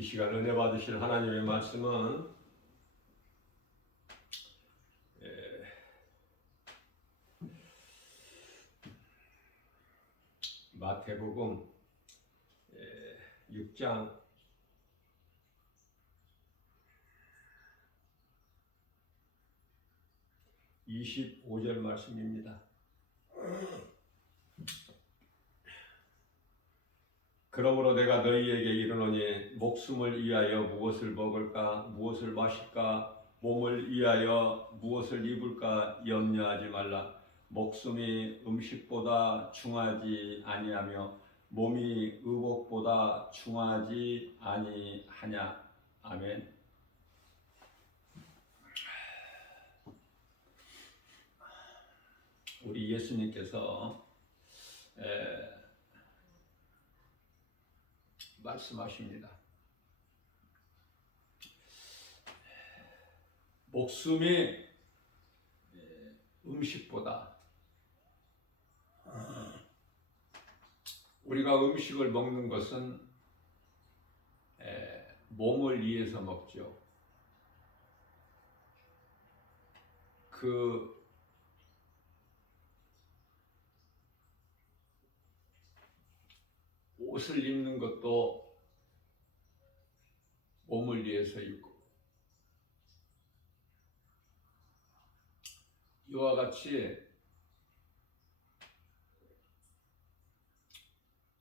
이 시간 은혜 받으실 하나님의 말씀은 마태복음 6장 25절 말씀입니다. 그러므로 내가 너희에게 이르노니 목숨을 위하여 무엇을 먹을까 무엇을 마실까 몸을 위하여 무엇을 입을까 염려하지 말라. 목숨이 음식보다 중하지 아니하며 몸이 의복보다 중하지 아니하냐. 아멘. 우리 예수님께서 말씀하십니다. 목숨이 음식보다, 우리가 음식을 먹는 것은 몸을 위해서 먹죠. 그 옷을 입는 것도 몸을 위해서 입고, 이와 같이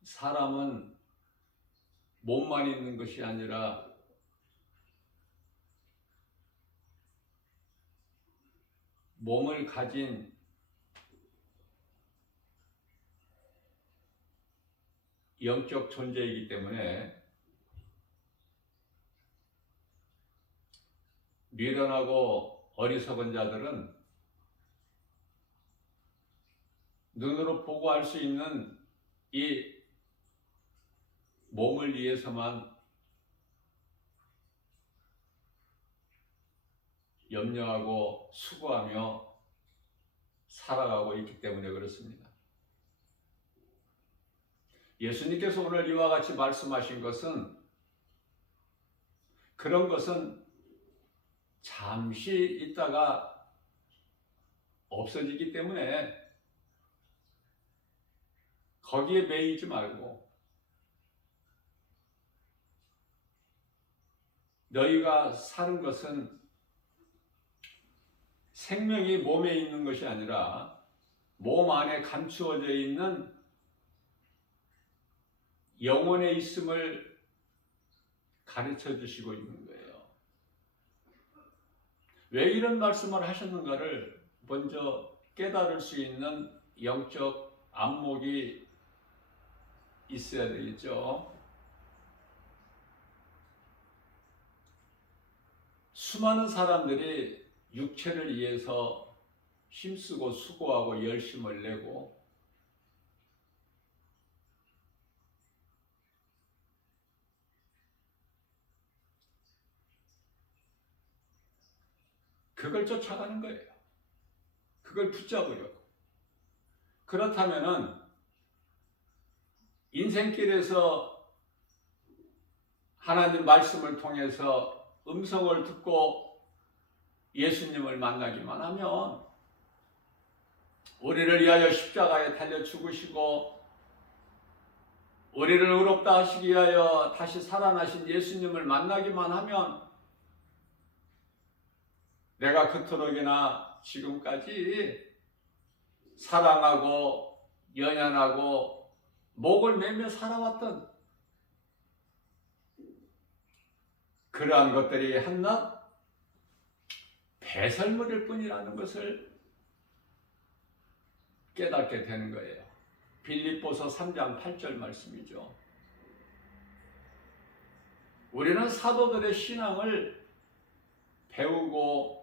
사람은 몸만 있는 것이 아니라 몸을 가진 영적 존재이기 때문에 미련하고 어리석은 자들은 눈으로 보고 알 수 있는 이 몸을 위해서만 염려하고 수고하며 살아가고 있기 때문에 그렇습니다. 예수님께서 오늘 이와 같이 말씀하신 것은, 그런 것은 잠시 있다가 없어지기 때문에 거기에 매이지 말고 너희가 사는 것은 생명이 몸에 있는 것이 아니라 몸 안에 감추어져 있는 영혼에 있음을 가르쳐 주시고 있는 거예요. 왜 이런 말씀을 하셨는가를 먼저 깨달을 수 있는 영적 안목이 있어야 되겠죠. 수많은 사람들이 육체를 위해서 힘쓰고 수고하고 열심을 내고 그걸 쫓아가는 거예요. 그걸 붙잡으려고. 그렇다면은 인생길에서 하나님 말씀을 통해서 음성을 듣고 예수님을 만나기만 하면, 우리를 위하여 십자가에 달려 죽으시고 우리를 의롭다 하시기 위하여 다시 살아나신 예수님을 만나기만 하면, 내가 그토록이나 지금까지 사랑하고 연연하고 목을 매며 살아왔던 그러한 것들이 한낱 배설물일 뿐이라는 것을 깨닫게 되는 거예요. 빌립보서 3장 8절 말씀이죠. 우리는 사도들의 신앙을 배우고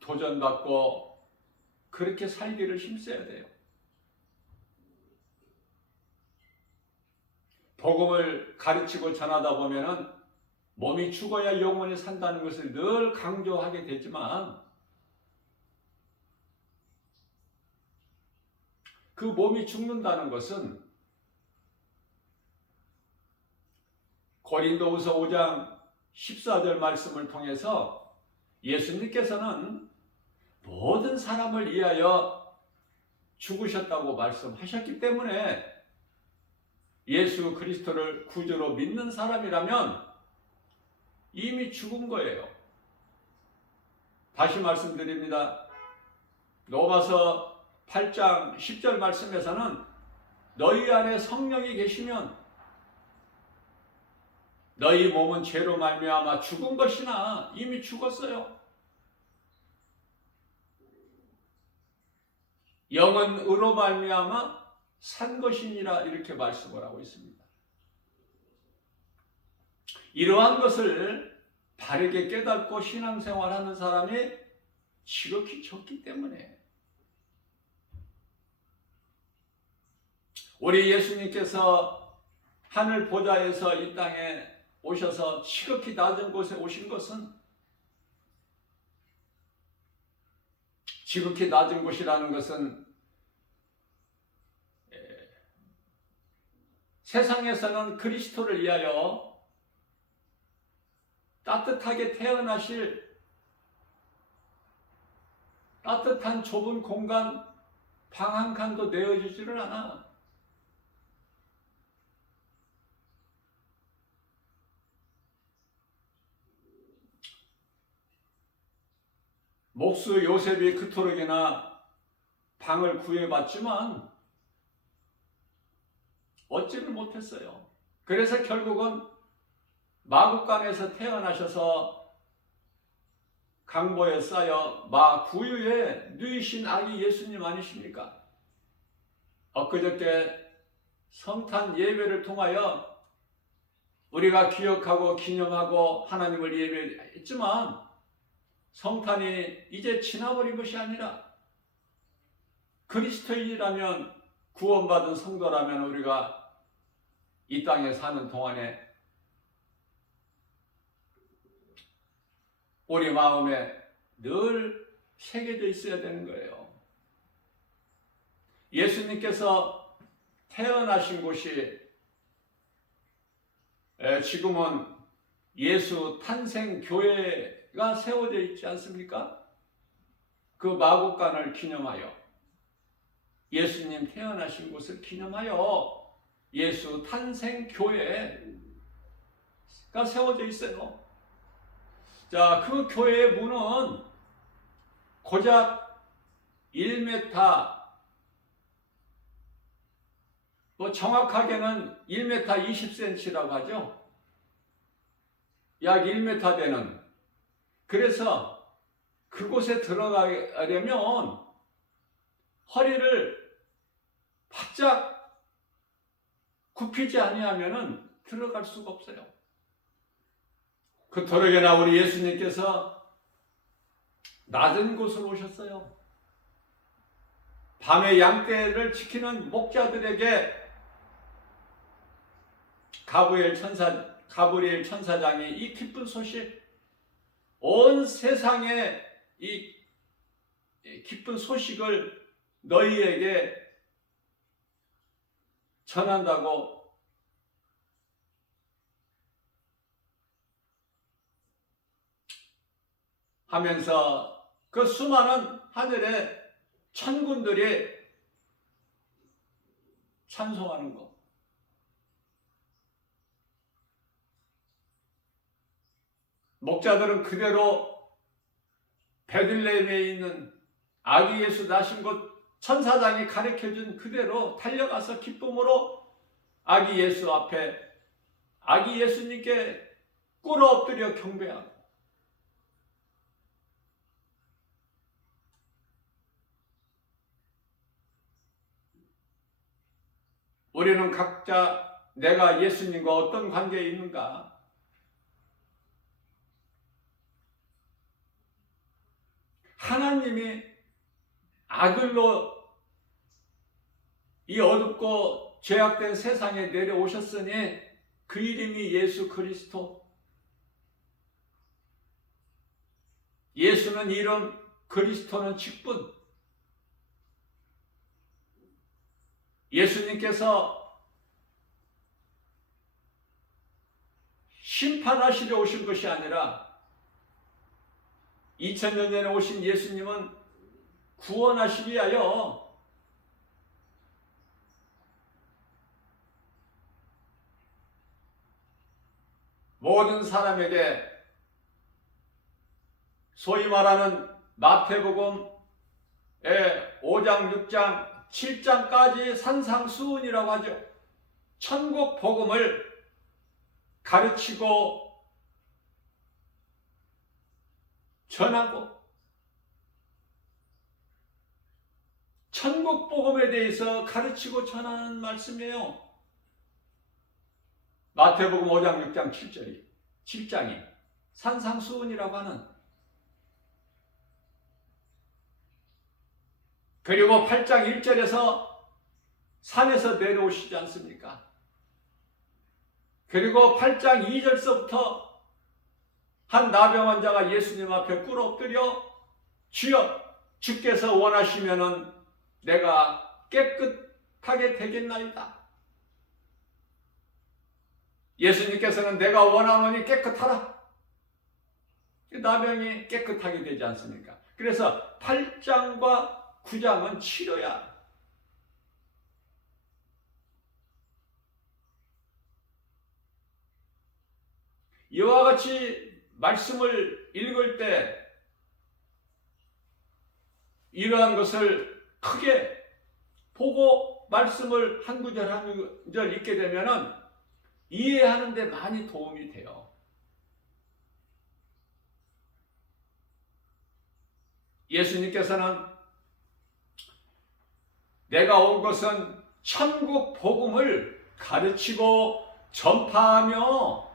도전받고 그렇게 살기를 힘써야 돼요. 복음을 가르치고 전하다 보면은 몸이 죽어야 영혼이 산다는 것을 늘 강조하게 되지만, 그 몸이 죽는다는 것은 고린도후서 5장 14절 말씀을 통해서 예수님께서는 모든 사람을 위하여 죽으셨다고 말씀하셨기 때문에 예수 그리스도를 구주로 믿는 사람이라면 이미 죽은 거예요. 다시 말씀드립니다. 로마서 8장 10절 말씀에서는 너희 안에 성령이 계시면 너희 몸은 죄로 말미암아 죽은 것이나 이미 죽었어요. 영은 의로 말미암아 산 것이니라 이렇게 말씀을 하고 있습니다. 이러한 것을 바르게 깨닫고 신앙생활하는 사람이 지극히 적기 때문에 우리 예수님께서 하늘 보좌에서 이 땅에 오셔서 지극히 낮은 곳에 오신 것은 지극히 낮은 곳이라는 것은 세상에서는 그리스도를 위하여 따뜻하게 태어나실 따뜻한 좁은 공간 방 한 칸도 내어주지를 않아. 목수 요셉이 그토록이나 방을 구해봤지만 얻지를 못했어요. 그래서 결국은 마구간에서 태어나셔서 강보에 쌓여 마구유에 누이신 아기 예수님 아니십니까? 엊그저께 성탄 예배를 통하여 우리가 기억하고 기념하고 하나님을 예배했지만 성탄이 이제 지나버린 것이 아니라 그리스도인이라면 구원받은 성도라면 우리가 이 땅에 사는 동안에 우리 마음에 늘 새겨져 있어야 되는 거예요. 예수님께서 태어나신 곳이 지금은 예수 탄생 교회가 세워져 있지 않습니까? 그 마곡간을 기념하여 예수님 태어나신 곳을 기념하여 예수 탄생 교회가 세워져 있어요. 자, 그 교회의 문은 고작 1m, 정확하게는 1m 20cm라고 하죠. 약 1m 되는. 그래서 그곳에 들어가려면 허리를 바짝 굽히지 아니하면 들어갈 수가 없어요. 그토록이나 우리 예수님께서 낮은 곳으로 오셨어요. 밤에 양떼를 지키는 목자들에게 가브리엘 천사장이 이 기쁜 소식, 온 세상에 이 기쁜 소식을 너희에게 전한다고 하면서 그 수많은 하늘의 천군들이 찬송하는 것. 목자들은 그대로 베들레헴에 있는 아기 예수 나신 곳 천사장이 가르쳐준 그대로 달려가서 기쁨으로 아기 예수 앞에 아기 예수님께 꿇어 엎드려 경배하고 우리는 각자 내가 예수님과 어떤 관계에 있는가? 하나님이 아들로 이 어둡고 죄악된 세상에 내려오셨으니 그 이름이 예수 그리스도. 예수는 이름, 그리스도는 직분. 예수님께서 심판하시려 오신 것이 아니라 2000년 전에 오신 예수님은 구원하시기 위하여 모든 사람에게 소위 말하는 마태복음의 5장, 6장, 7장까지 산상수훈이라고 하죠. 천국 복음을 가르치고 전하고 천국 복음에 대해서 가르치고 전하는 말씀이에요. 마태복음 5장, 6장, 7장이 산상수훈이라고 하는, 그리고 8장 1절에서 산에서 내려오시지 않습니까? 그리고 8장 2절서부터 한 나병 환자가 예수님 앞에 꿇어 엎드려 주여 주께서 원하시면은 내가 깨끗하게 되겠나이다. 예수님께서는 내가 원하노니 깨끗하라. 나병이 깨끗하게 되지 않습니까? 그래서 8장과 9장은 치료야. 이와 같이 말씀을 읽을 때 이러한 것을 크게 보고 말씀을 한 구절 한 구절 읽게 되면은 이해하는 데 많이 도움이 돼요. 예수님께서는 내가 온 것은 천국 복음을 가르치고 전파하며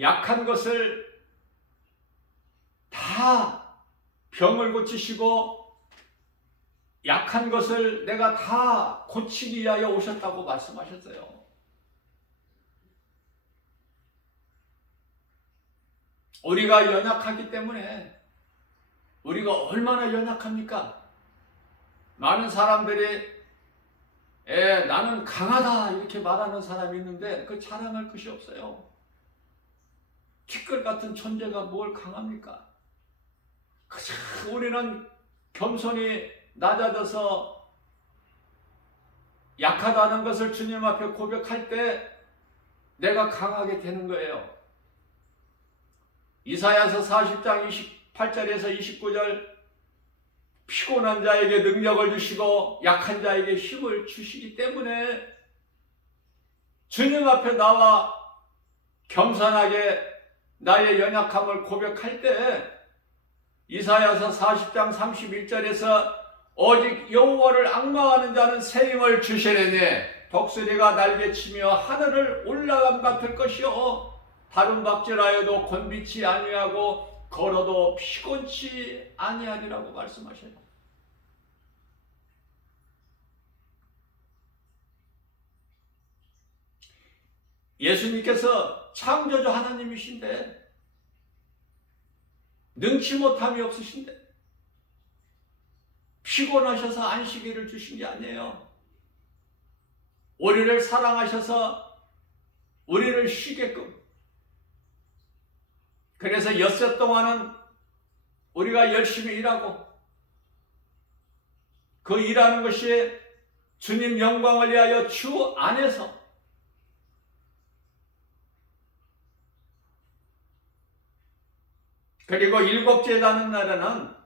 약한 것을 다 병을 고치시고 약한 것을 내가 다 고치기 위하여 오셨다고 말씀하셨어요. 우리가 연약하기 때문에, 우리가 얼마나 연약합니까? 많은 사람들이 나는 강하다 이렇게 말하는 사람이 있는데 그 자랑할 것이 없어요. 티끌 같은 존재가 뭘 강합니까? 그저 우리는 겸손히 낮아져서 약하다는 것을 주님 앞에 고백할 때 내가 강하게 되는 거예요. 이사야서 40장 28절에서 29절 피곤한 자에게 능력을 주시고 약한 자에게 힘을 주시기 때문에 주님 앞에 나와 겸손하게 나의 연약함을 고백할 때 이사야서 40장 31절에서 오직 여호와를 앙망하는 자는 새 힘을 주시려니 독수리가 날개치며 하늘을 올라감 같을 것이요 다른 박질하여도 곤비치 아니하고 걸어도 피곤치 아니하리라고 말씀하셔요. 예수님께서 창조주 하나님이신데 능치 못함이 없으신데 피곤하셔서 안식일을 주신 게 아니에요. 우리를 사랑하셔서 우리를 쉬게끔, 그래서 엿새 동안은 우리가 열심히 일하고 그 일하는 것이 주님 영광을 위하여 주 안에서 그리고 일곱째 되는 날에는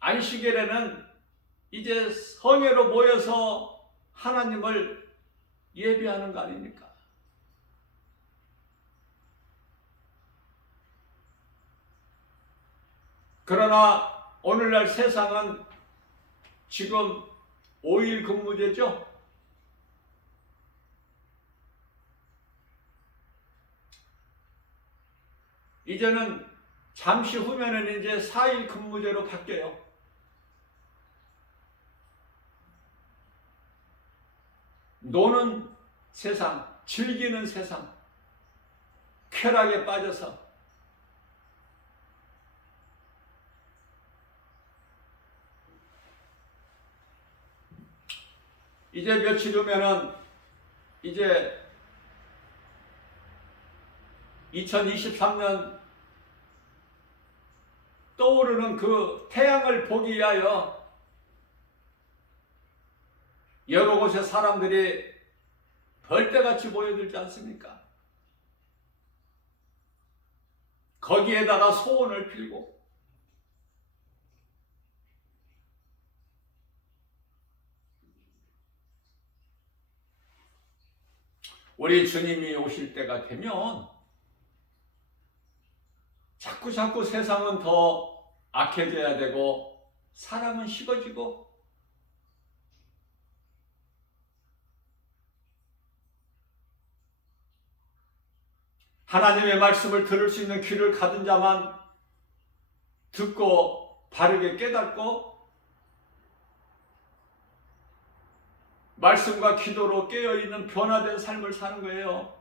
안식일에는 이제 성회로 모여서 하나님을 예배하는 거 아닙니까? 그러나 오늘날 세상은 지금 5일 근무제죠? 이제는 잠시 후면은 이제 4일 근무제로 바뀌어요. 노는 세상, 즐기는 세상, 쾌락에 빠져서 이제 며칠 후면은 이제 2023년 떠오르는 그 태양을 보기 위하여 여러 곳에 사람들이 벌떼같이 모여들지 않습니까? 거기에다가 소원을 빌고 우리 주님이 오실 때가 되면 자꾸 세상은 더 악해져야 되고 사람은 식어지고 하나님의 말씀을 들을 수 있는 귀를 가진 자만 듣고 바르게 깨닫고 말씀과 기도로 깨어있는 변화된 삶을 사는 거예요.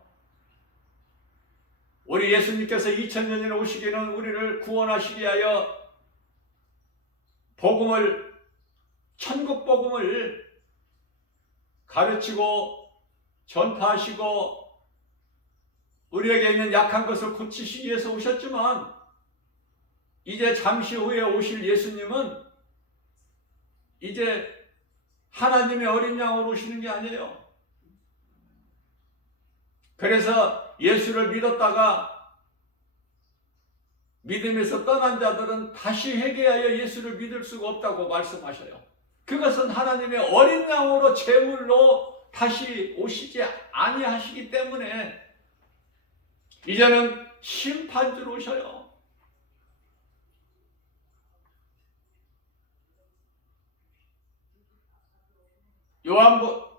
우리 예수님께서 2000년 전에 오시기는 우리를 구원하시기 위하여 복음을, 천국 복음을 가르치고 전파하시고 우리에게 있는 약한 것을 고치시기 위해서 오셨지만 이제 잠시 후에 오실 예수님은 이제 하나님의 어린 양으로 오시는 게 아니에요. 그래서 예수를 믿었다가 믿음에서 떠난 자들은 다시 회개하여 예수를 믿을 수가 없다고 말씀하셔요. 그것은 하나님의 어린 양으로 제물로 다시 오시지 아니하시기 때문에 이제는 심판주로 오셔요.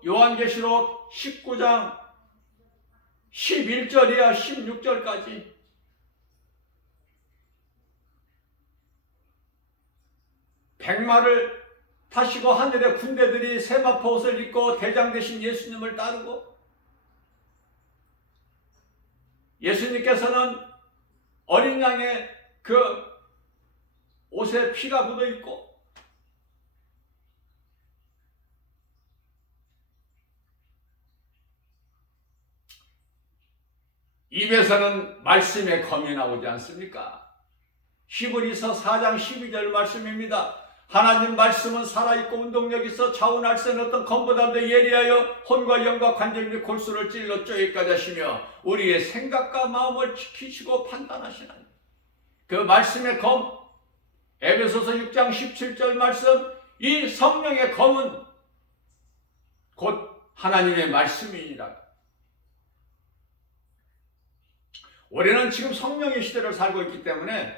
요한계시록 19장 11절이야 16절까지 백마를 타시고 하늘의 군대들이 세마포 옷을 입고 대장 되신 예수님을 따르고 예수님께서는 어린 양의 그 옷에 피가 묻어 있고 입에서는 말씀의 검이 나오지 않습니까? 히브리서 4장 12절 말씀입니다. 하나님 말씀은 살아있고 운동력 있어 좌우날 새는 어떤 검보다도 예리하여 혼과 영과 관절 및 골수를 찔러 쪼기까지 하시며 우리의 생각과 마음을 지키시고 판단하시나니 그 말씀의 검, 에베소서 6장 17절 말씀, 이 성령의 검은 곧 하나님의 말씀이니라. 우리는 지금 성령의 시대를 살고 있기 때문에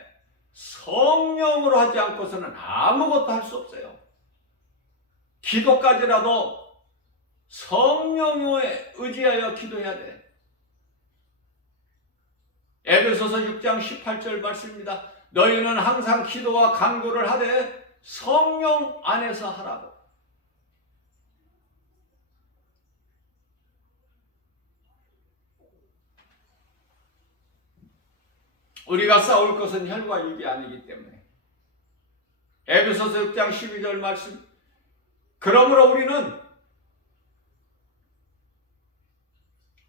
성령으로 하지 않고서는 아무것도 할 수 없어요. 기도까지라도 성령에 의지하여 기도해야 돼. 에베소서 6장 18절 말씀입니다. 너희는 항상 기도와 간구를 하되 성령 안에서 하라고. 우리가 싸울 것은 혈과 육이 아니기 때문에 에베소서 6장 12절 말씀, 그러므로 우리는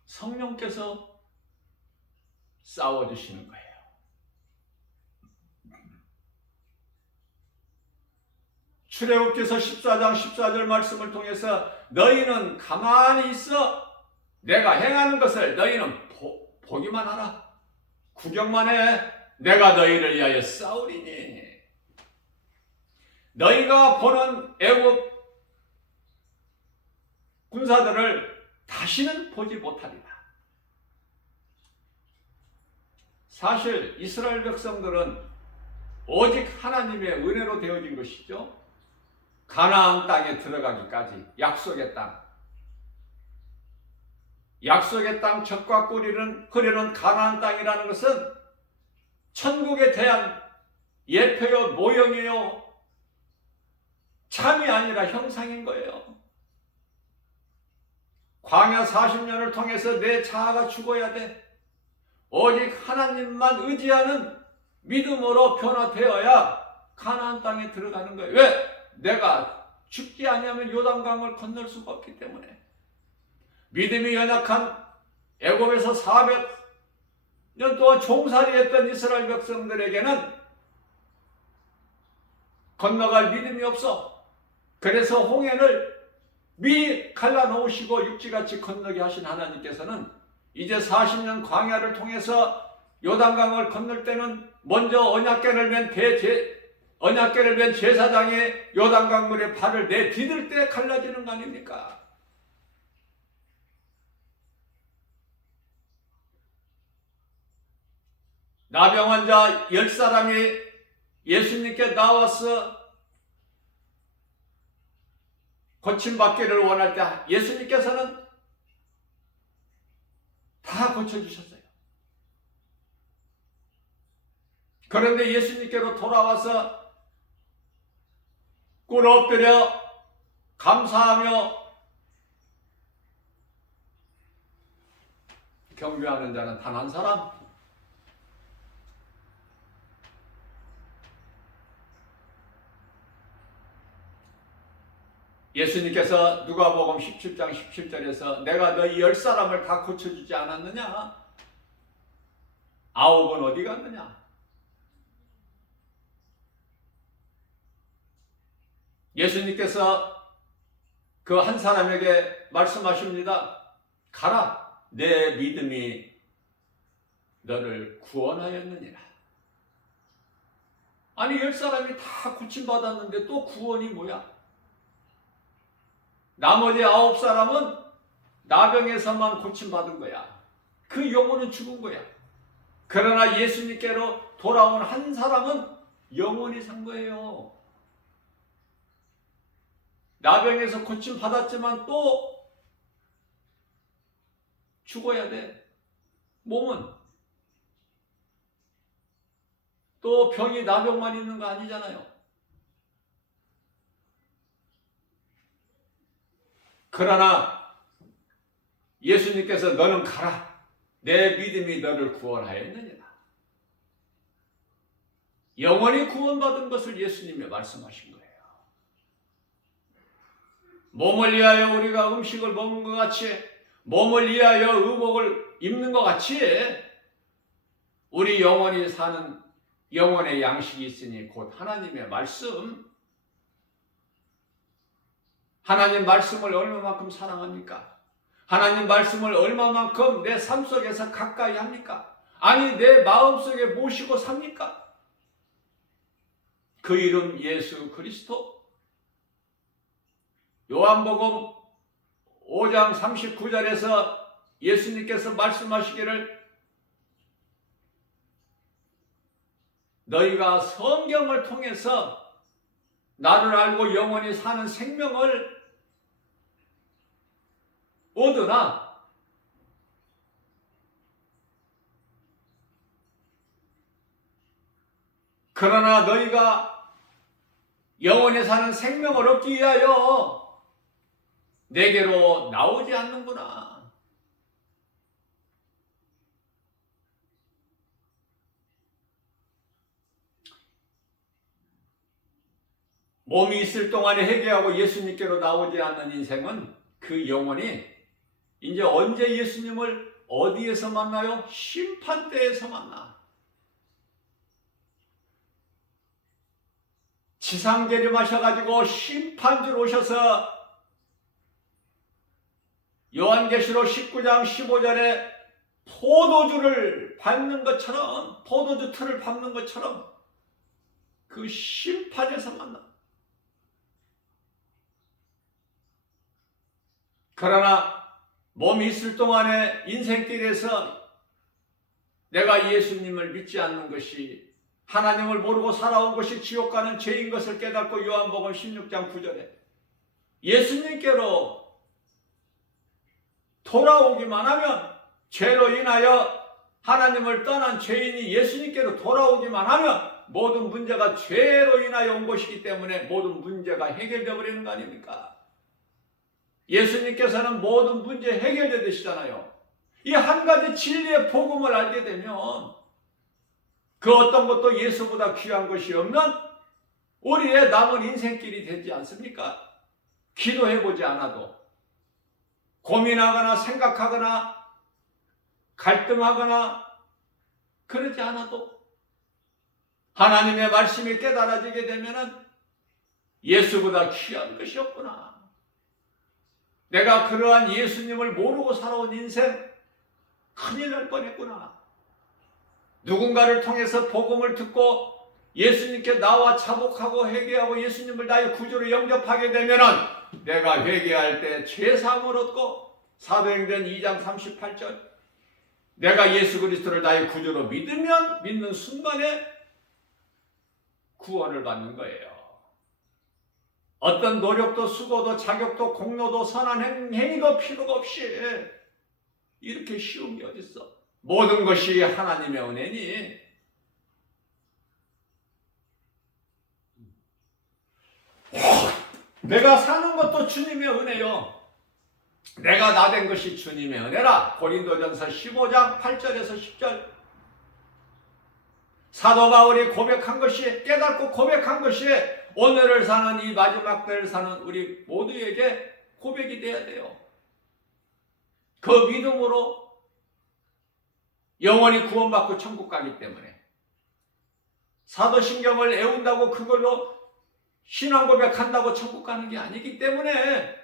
성령께서 싸워주시는 거예요. 출애굽기서 14장 14절 말씀을 통해서 너희는 가만히 있어 내가 행하는 것을 너희는 보기만 하라. 구경만 해. 내가 너희를 위하여 싸우리니. 너희가 보는 애굽 군사들을 다시는 보지 못하리라. 사실 이스라엘 백성들은 오직 하나님의 은혜로 되어진 것이죠. 가나안 땅에 들어가기까지 약속의 땅. 약속의 땅 젖과 꿀이는 흐르는 가나안 땅이라는 것은 천국에 대한 예표요 모형이요 참이 아니라 형상인 거예요. 광야 40년을 통해서 내 자아가 죽어야 돼. 오직 하나님만 의지하는 믿음으로 변화되어야 가나안 땅에 들어가는 거예요. 왜? 내가 죽지 아니하면 요단강을 건널 수가 없기 때문에 믿음이 연약한 애굽에서 400년 동안 종살이했던 이스라엘 백성들에게는 건너갈 믿음이 없어. 그래서 홍해를 미리 갈라놓으시고 육지같이 건너게 하신 하나님께서는 이제 40년 광야를 통해서 요단강을 건널 때는 먼저 언약궤를 맨 제사장이 요단강 물에 발을 내디딜 때 갈라지는 거 아닙니까? 나병 환자 10사람이 예수님께 나와서 고침받기를 원할 때 예수님께서는 다 고쳐주셨어요. 그런데 예수님께로 돌아와서 꿇어 엎드려 감사하며 경배하는 자는 단 한 사람? 예수님께서 누가복음 17장 17절에서 내가 너희 10사람을 다 고쳐주지 않았느냐? 9은 어디 갔느냐? 예수님께서 그 한 사람에게 말씀하십니다. 가라, 내 믿음이 너를 구원하였느니라. 아니 10사람이 다 고침받았는데 또 구원이 뭐야? 나머지 9사람은 나병에서만 고침받은 거야. 그 영혼은 죽은 거야. 그러나 예수님께로 돌아온 한 사람은 영원히 산 거예요. 나병에서 고침받았지만 또 죽어야 돼. 몸은. 또 병이 나병만 있는 거 아니잖아요. 그러나 예수님께서 너는 가라. 내 믿음이 너를 구원하였느니라. 영원히 구원받은 것을 예수님이 말씀하신 거예요. 몸을 위하여 우리가 음식을 먹는 것 같이, 몸을 위하여 의복을 입는 것 같이 우리 영원히 사는 영혼의 양식이 있으니 곧 하나님의 말씀. 하나님 말씀을 얼마만큼 사랑합니까? 하나님 말씀을 얼마만큼 내 삶 속에서 가까이 합니까? 아니 내 마음속에 모시고 삽니까? 그 이름 예수 그리스도. 요한복음 5장 39절에서 예수님께서 말씀하시기를 너희가 성경을 통해서 나를 알고 영원히 사는 생명을 얻으나 그러나 너희가 영원히 사는 생명을 얻기 위하여 내게로 나오지 않는구나. 몸이 있을 동안에 회개하고 예수님께로 나오지 않는 인생은 그 영혼이 이제 언제 예수님을 어디에서 만나요? 심판대에서 만나. 지상재림하셔가지고 심판주로 오셔서 요한계시록 19장 15절에 포도주를 밟는 것처럼, 포도주 틀을 밟는 것처럼 그 심판에서 만나. 그러나 몸이 있을 동안에 인생길에서 내가 예수님을 믿지 않는 것이, 하나님을 모르고 살아온 것이 지옥 가는 죄인 것을 깨닫고 요한복음 16장 9절에 예수님께로 돌아오기만 하면, 죄로 인하여 하나님을 떠난 죄인이 예수님께로 돌아오기만 하면 모든 문제가 죄로 인하여 온 것이기 때문에 모든 문제가 해결되어 버리는 거 아닙니까? 예수님께서는 모든 문제 해결되어 되시잖아요. 이 한 가지 진리의 복음을 알게 되면 그 어떤 것도 예수보다 귀한 것이 없는 우리의 남은 인생길이 되지 않습니까? 기도해보지 않아도, 고민하거나 생각하거나 갈등하거나 그러지 않아도 하나님의 말씀이 깨달아지게 되면은 예수보다 귀한 것이 없구나. 내가 그러한 예수님을 모르고 살아온 인생 큰일 날 뻔했구나. 누군가를 통해서 복음을 듣고 예수님께 나와 자복하고 회개하고 예수님을 나의 구주로 영접하게 되면은 내가 회개할 때 죄사함을 얻고, 사도행전 2장 38절, 내가 예수 그리스도를 나의 구주로 믿는 순간에 구원을 받는 거예요. 어떤 노력도 수고도 자격도 공로도 선한 행위도 필요가 없이 이렇게 쉬운 게 어딨어. 모든 것이 하나님의 은혜니 내가 사는 것도 주님의 은혜요. 내가 나 된 것이 주님의 은혜라. 고린도전서 15장 8절에서 10절. 사도 바울이 고백한 것이, 깨닫고 고백한 것이 오늘을 사는, 이 마지막 때를 사는 우리 모두에게 고백이 돼야 돼요. 그 믿음으로 영원히 구원받고 천국 가기 때문에. 사도신경을 애운다고 그걸로 신앙 고백한다고 천국 가는 게 아니기 때문에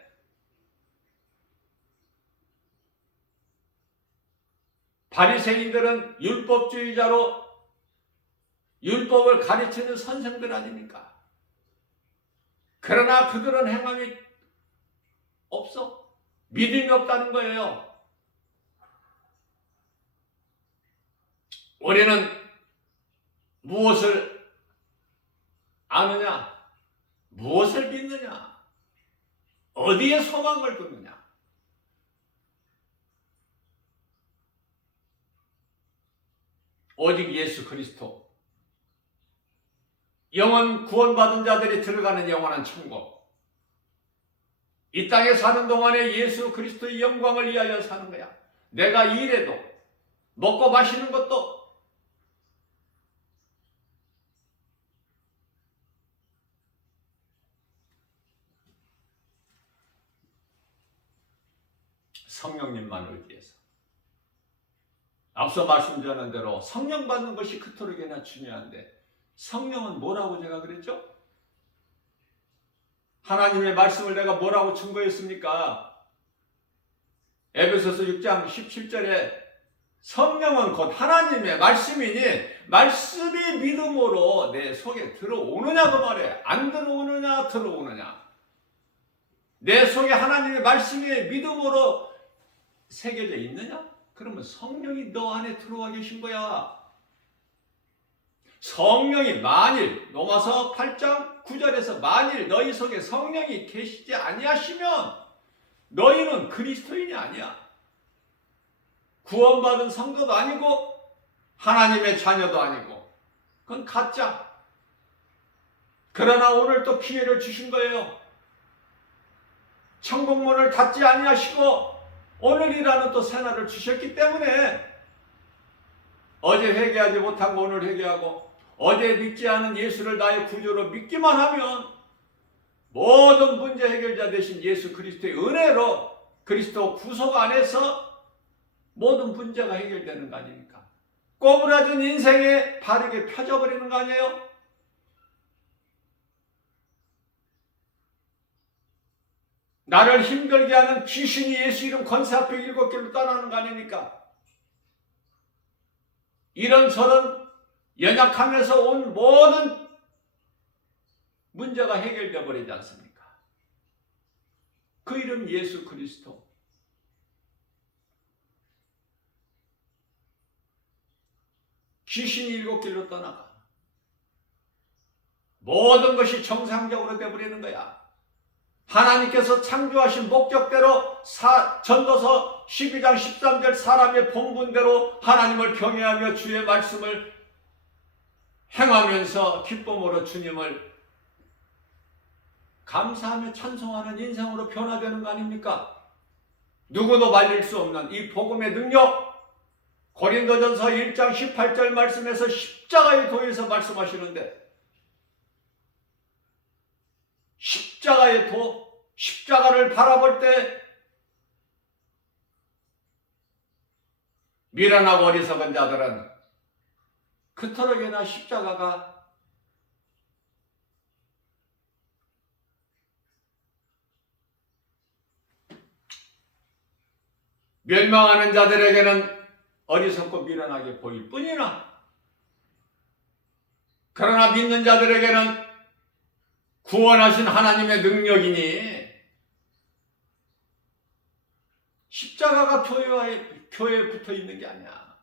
바리새인들은 율법주의자로 율법을 가르치는 선생들 아닙니까? 그러나 그들은 행함이 없어. 믿음이 없다는 거예요. 우리는 무엇을 아느냐? 무엇을 믿느냐? 어디에 소망을 두느냐? 오직 예수 그리스도. 영원 구원받은 자들이 들어가는 영원한 천국. 이 땅에 사는 동안에 예수 그리스도의 영광을 위하여 사는 거야. 내가 일해도, 먹고 마시는 것도, 성령님만 의지해서. 앞서 말씀드린 대로 성령 받는 것이 그토록이나 중요한데, 성령은 뭐라고 제가 그랬죠? 하나님의 말씀을 내가 뭐라고 증거했습니까? 에베소서 6장 17절에 성령은 곧 하나님의 말씀이니 말씀이 믿음으로 내 속에 들어오느냐 그 말이에요. 안 들어오느냐 들어오느냐. 내 속에 하나님의 말씀이 믿음으로 새겨져 있느냐? 그러면 성령이 너 안에 들어와 계신 거야. 성령이 만일, 로마서 8장 9절에서 만일 너희 속에 성령이 계시지 아니하시면 너희는 그리스도인이 아니야. 구원받은 성도도 아니고 하나님의 자녀도 아니고 그건 가짜. 그러나 오늘 또 기회를 주신 거예요. 천국문을 닫지 아니하시고 오늘이라는 또 새날을 주셨기 때문에 어제 회개하지 못하고 오늘 회개하고 어제 믿지 않은 예수를 나의 구주로 믿기만 하면 모든 문제 해결자 되신 예수 그리스도의 은혜로 그리스도 구속 안에서 모든 문제가 해결되는 거 아닙니까? 꼬부라진 인생에 바르게 펴져버리는 거 아니에요? 나를 힘들게 하는 귀신이 예수 이름 권세 앞에 7개로 떠나는 거 아닙니까? 이런저런 연약함에서 온 모든 문제가 해결되어 버리지 않습니까? 그 이름 예수 그리스도. 귀신이 7길로 떠나가. 모든 것이 정상적으로 되어버리는 거야. 하나님께서 창조하신 목적대로 전도서 12장 13절 사람의 본분대로 하나님을 경외하며 주의 말씀을 행하면서 기쁨으로 주님을 감사하며 찬송하는 인생으로 변화되는 거 아닙니까? 누구도 말릴 수 없는 이 복음의 능력, 고린도전서 1장 18절 말씀에서 십자가의 도에서 말씀하시는데 십자가의 도, 십자가를 바라볼 때 미련하고 어리석은 자들은 그토록이나 십자가가 멸망하는 자들에게는 어리석고 미련하게 보일 뿐이나, 그러나 믿는 자들에게는 구원하신 하나님의 능력이니 십자가가 교회에 붙어 있는 게 아니야.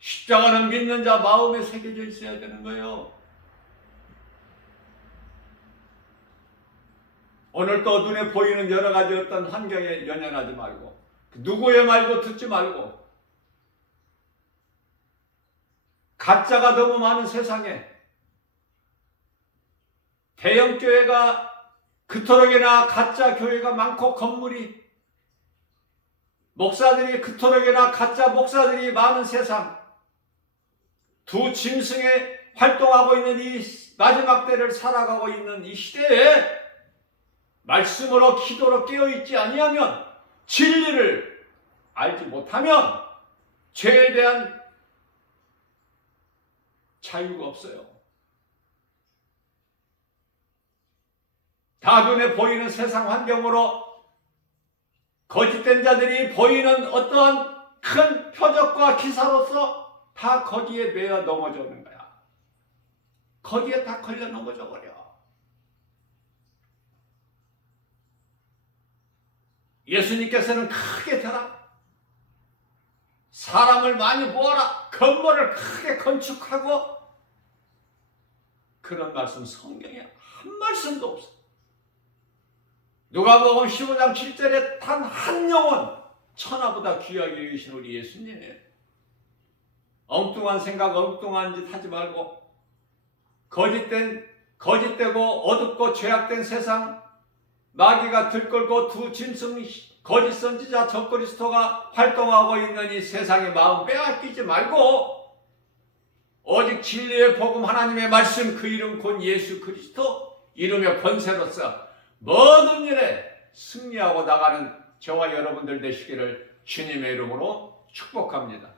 십자가는 믿는 자 마음에 새겨져 있어야 되는 거예요. 오늘 또 눈에 보이는 여러 가지 어떤 환경에 연연하지 말고, 누구의 말도 듣지 말고, 가짜가 너무 많은 세상에 대형교회가 그토록이나 가짜 교회가 많고, 건물이, 목사들이 그토록이나 가짜 목사들이 많은 세상, 두 짐승에 활동하고 있는 이 마지막 때를 살아가고 있는 이 시대에 말씀으로 기도로 깨어있지 아니하면, 진리를 알지 못하면 죄에 대한 자유가 없어요. 다 눈에 보이는 세상 환경으로 거짓된 자들이 보이는 어떠한 큰 표적과 기사로서 다 거기에 매어 넘어져 오는 거야. 거기에 다 걸려 넘어져 버려. 예수님께서는 크게 되라, 사람을 많이 모아라, 건물을 크게 건축하고, 그런 말씀 성경에 한 말씀도 없어. 누가복음 15장 7절에 단 한 영혼, 천하보다 귀하게 여기신 우리 예수님, 엉뚱한 생각, 엉뚱한 짓 하지 말고, 거짓되고 어둡고 죄악된 세상, 마귀가 들끓고 두 짐승 거짓 선지자 적그리스도가 활동하고 있는 이 세상의 마음 빼앗기지 말고, 오직 진리의 복음 하나님의 말씀, 그 이름 곧 예수 그리스도 이름의 권세로서 모든 일에 승리하고 나가는 저와 여러분들 되시기를 주님의 이름으로 축복합니다.